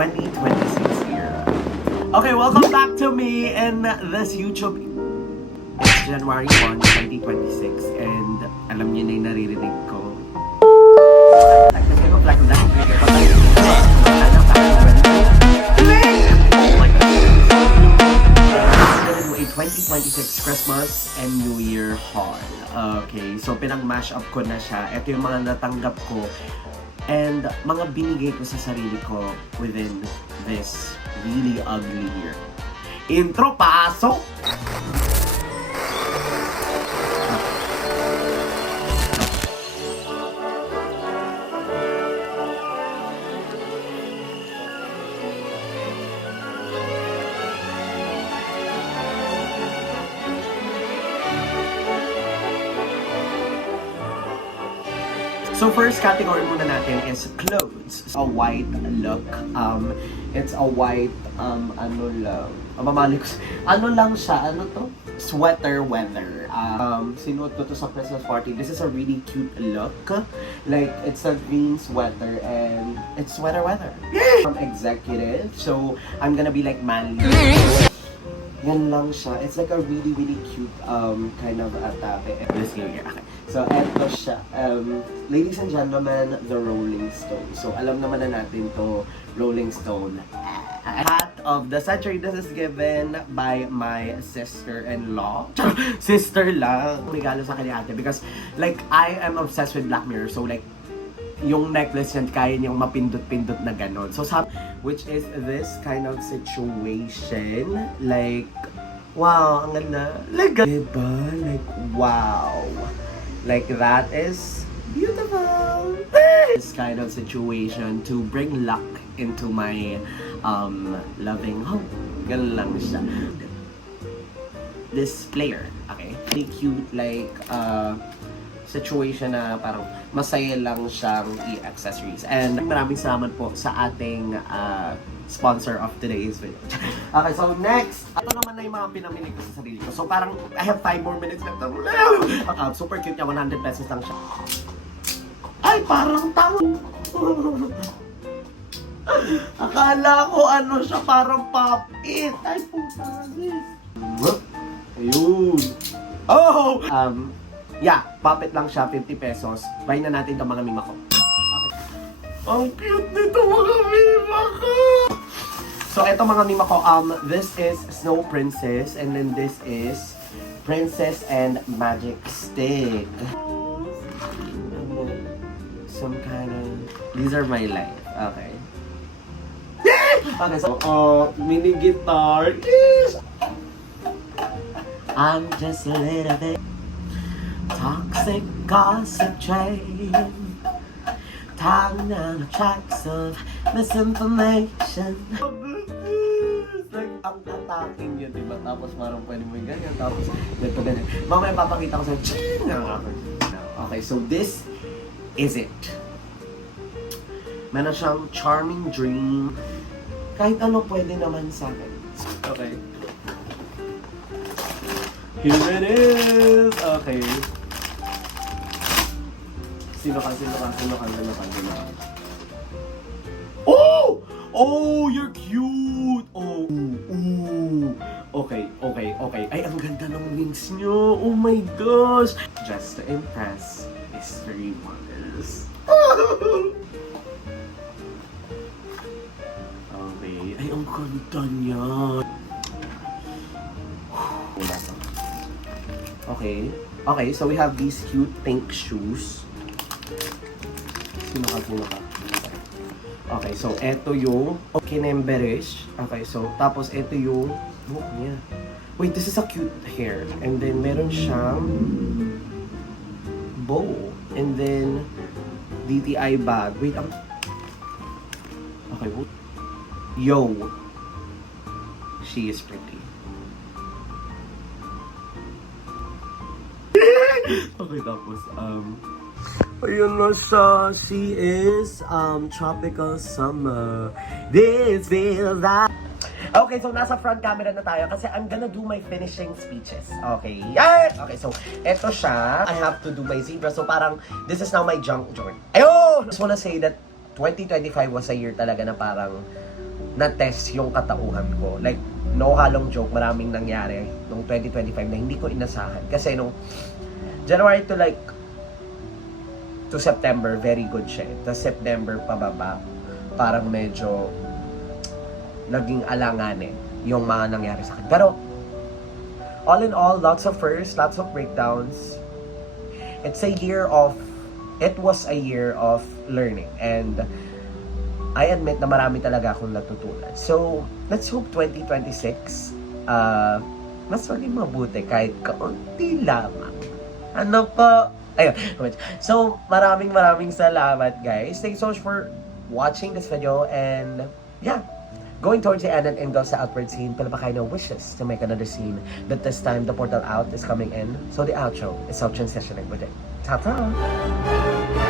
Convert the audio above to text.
2026 year. Okay, welcome back to me in this YouTube. It's January 1, 2026 and alam niyo na yung naririnig ko. A 2026 Christmas and New Year haul. Okay, so pinang-mash up ko na siya. Ito yung mga natanggap ko and mga binigay ko sa sarili ko within this really ugly year. Intro, pasok! So first category muna natin is clothes. A white look. It's a white, ano lang siya, ano to? Sweater weather. Sinuot ko to sa Christmas party. This is a really cute look. Like, it's a green sweater and it's sweater weather. Executive. So, I'm gonna be like manly. Yan lang siya. It's like a really, really cute kind of atake this New Year. Okay. So, eto siya. Ladies and gentlemen, the Rolling Stone. So, alam naman na natin to, Rolling Stone. Hat of the century. This is given by my sister-in-law. Sister lang. Regalo sa kanya ate. Because, like, I am obsessed with Black Mirror. So, like, yung necklace yan, kaya niyang mapindot-pindot na ganon. So, which is this kind of situation. Like, wow, ang ganda. Like, diba? Like, wow. Like, that is beautiful. This kind of situation to bring luck into my loving home. Ganun lang siya. This player, okay? Really cute, like, situation na parang masaya lang siyang i-accessories. And maraming salamat po sa ating sponsor of today's video. Okay, so next, ito naman na yung mga pinamili ko sa sarili ko. So parang, I have 5 more minutes left. Super cute niya, 100 pesos lang siya. Ay, parang tango. Akala ko ano siya, parang pop-it. Ay, puta. Ayun. Oh! Yeah, pop-it lang siya, 50 pesos. Buy na natin itong mga mima ko. Okay. Ang cute nito mga mima ko! So, ito mga mima ko, this is Snow Princess, and then this is Princess and Magic Stick. Some kind of... These are my life. Okay. Okay, so, mini guitar. I'm just a little bit toxic gossip train, tagging down the tracks of misinformation. Like, ang attacking yun, diba? Tapos parang pwede mo yung ganyan, tapos ganito, ganyan. Mamaya papakita ko sa'yo, okay, so this is it. Meron siyang charming dream. Kahit ano pwede naman sa akin. Okay. Here it is! Okay. Sino ka? Oh! Oh, you're cute! Oh, ooh. Okay. Ay, ang ganda ng wings nyo. Oh my gosh! Just to impress mystery models. Okay. Ay, ang ganda niya. Okay, so we have these cute pink shoes. Sino ka? Okay, so eto yung kinemberish. Okay, so tapos eto yung buhok niya. Wait, this is a cute hair. And then meron siyang bow. And then DTI bag. Wait, okay, what? Yo. She is pretty. Okay, tapos, ayun na siya. She is, tropical summer. This feels like... Okay, so nasa front camera na tayo kasi I'm gonna do my finishing speeches. Okay, yes! Okay, so, eto siya. I have to do my zebra. So, parang, this is now my junk journey. Ayun! I just wanna say that 2025 was a year talaga na parang na-test yung katauhan ko. Like, no halong joke, maraming nangyari nung 2025 na hindi ko inasahan. Kasi nung January to September, very good siya. Tapos September pababa, parang medyo naging alanganin yung mga nangyari sa akin. Pero, all in all, lots of firsts, lots of breakdowns. It was a year of learning. And I admit na marami talaga akong natutunan. So, let's hope 2026, mas maging mabuti kahit kaunti lamang. Ano po? Ayun. So, maraming salamat, guys. Thanks so much for watching this video. And, yeah. Going towards the end and go sa outward scene, Pilipakaino wishes to make another scene. But this time, the portal out is coming in. So, the outro is out transitioning with it. Ta-ta!